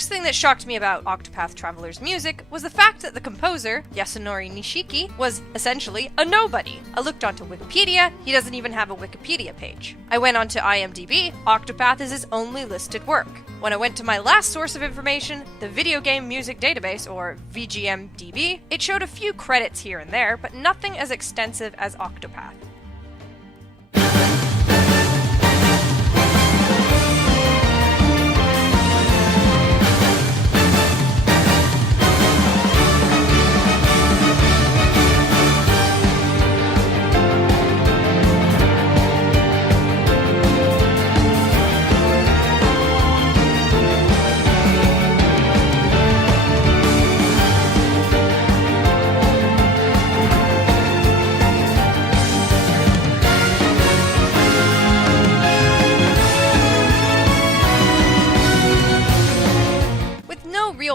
first thing that shocked me about Octopath Traveler's music was the fact that the composer, Yasunori Nishiki, was essentially a nobody. I looked onto Wikipedia, he doesn't even have a Wikipedia page. I went onto IMDb, Octopath is his only listed work. When I went to my last source of information, the Video Game Music Database, or VGMDB, it showed a few credits here and there, but nothing as extensive as Octopath.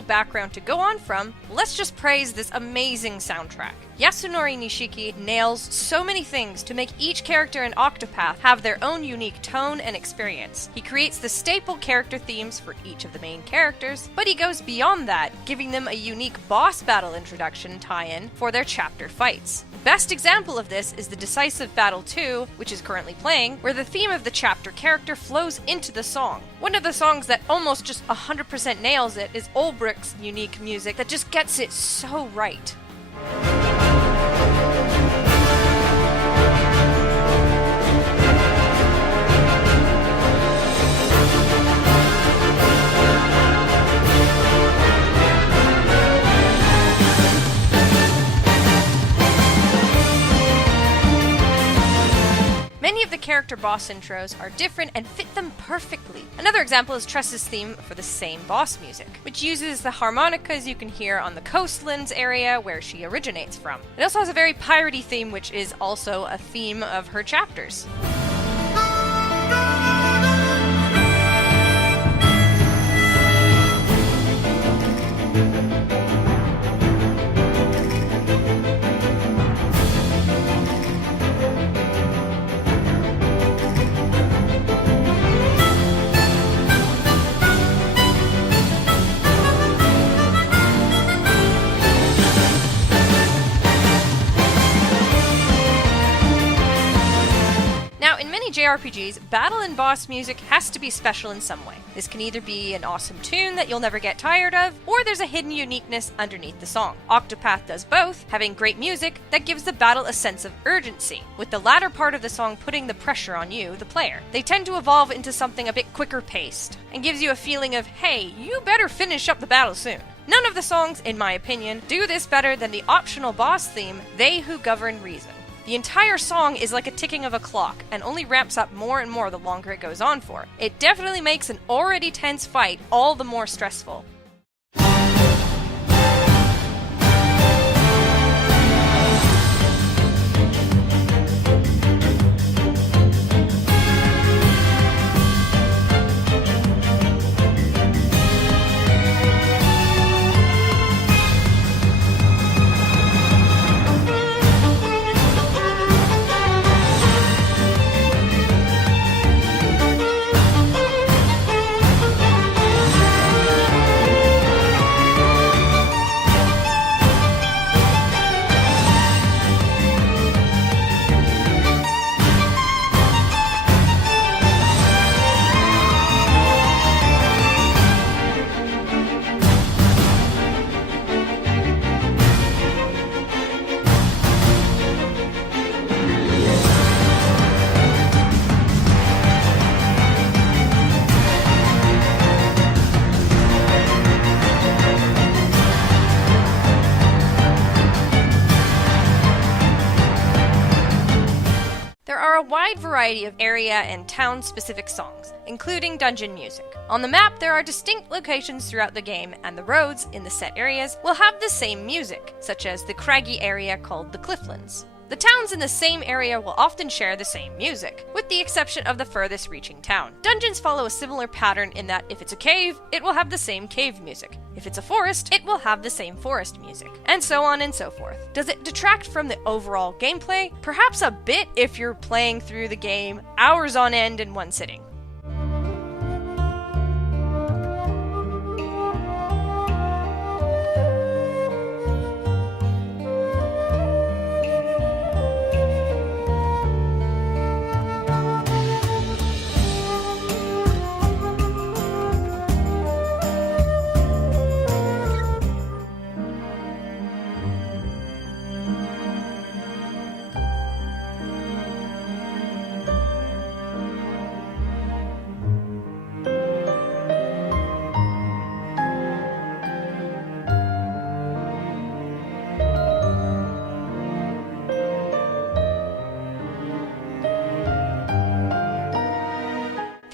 Background to go on from, let's just praise this amazing soundtrack. Yasunori Nishiki nails so many things to make each character in Octopath have their own unique tone and experience. He creates the staple character themes for each of the main characters, but he goes beyond that, giving them a unique boss battle introduction tie-in for their chapter fights. Best example of this is the Decisive Battle 2, which is currently playing, where the theme of the chapter character flows into the song. One of the songs that almost just 100% nails it is Ulbricht's unique music that just gets it so right. Many of the character boss intros are different and fit them perfectly. Another example is Tress's theme for the same boss music, which uses the harmonicas you can hear on the coastlands area where she originates from. It also has a very piratey theme, which is also a theme of her chapters. JRPGs, battle and boss music has to be special in some way. This can either be an awesome tune that you'll never get tired of, or there's a hidden uniqueness underneath the song. Octopath does both, having great music that gives the battle a sense of urgency, with the latter part of the song putting the pressure on you, the player. They tend to evolve into something a bit quicker paced, and gives you a feeling of, hey, you better finish up the battle soon. None of the songs, in my opinion, do this better than the optional boss theme, They Who Govern Reason. The entire song is like a ticking of a clock, and only ramps up more and more the longer it goes on for. It definitely makes an already tense fight all the more stressful. A wide variety of area and town-specific songs, including dungeon music. On the map, there are distinct locations throughout the game, and the roads in the set areas will have the same music, such as the craggy area called the Clifflands. The towns in the same area will often share the same music, with the exception of the furthest reaching town. Dungeons follow a similar pattern in that if it's a cave, it will have the same cave music. If it's a forest, it will have the same forest music, and so on and so forth. Does it detract from the overall gameplay? Perhaps a bit if you're playing through the game hours on end in one sitting.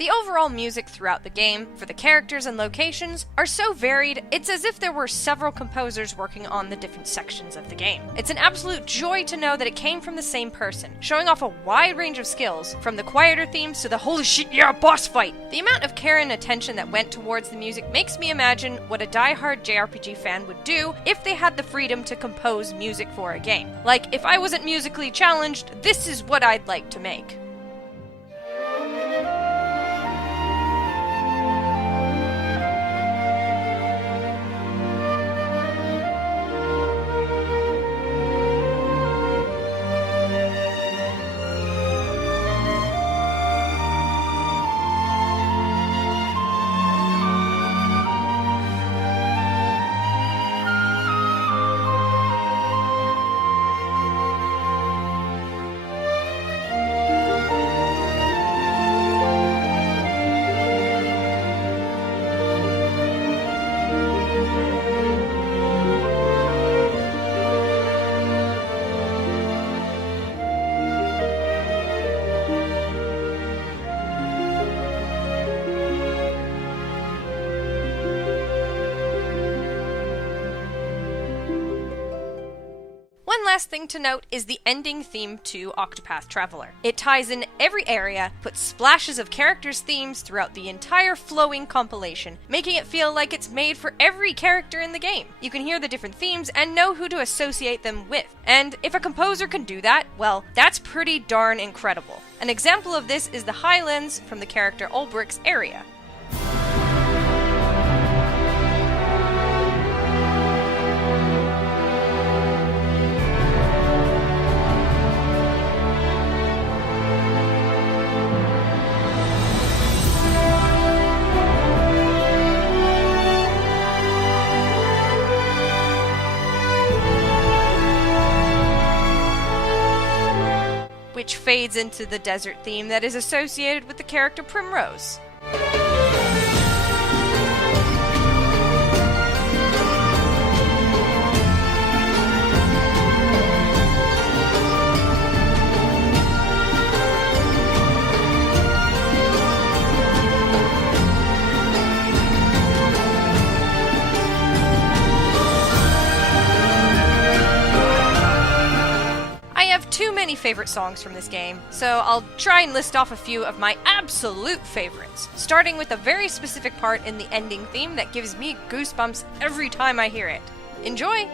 The overall music throughout the game, for the characters and locations, are so varied, it's as if there were several composers working on the different sections of the game. It's an absolute joy to know that it came from the same person, showing off a wide range of skills, from the quieter themes to the holy shit yeah boss fight. The amount of care and attention that went towards the music makes me imagine what a die-hard JRPG fan would do if they had the freedom to compose music for a game. Like, if I wasn't musically challenged, this is what I'd like to make. One last thing to note is the ending theme to Octopath Traveler. It ties in every area, puts splashes of characters' themes throughout the entire flowing compilation, making it feel like it's made for every character in the game. You can hear the different themes and know who to associate them with. And if a composer can do that, well, that's pretty darn incredible. An example of this is the Highlands from the character Ulbricht's area. Which fades into the desert theme that is associated with the character Primrose. Too many favorite songs from this game, so I'll try and list off a few of my absolute favorites, starting with a very specific part in the ending theme that gives me goosebumps every time I hear it. Enjoy!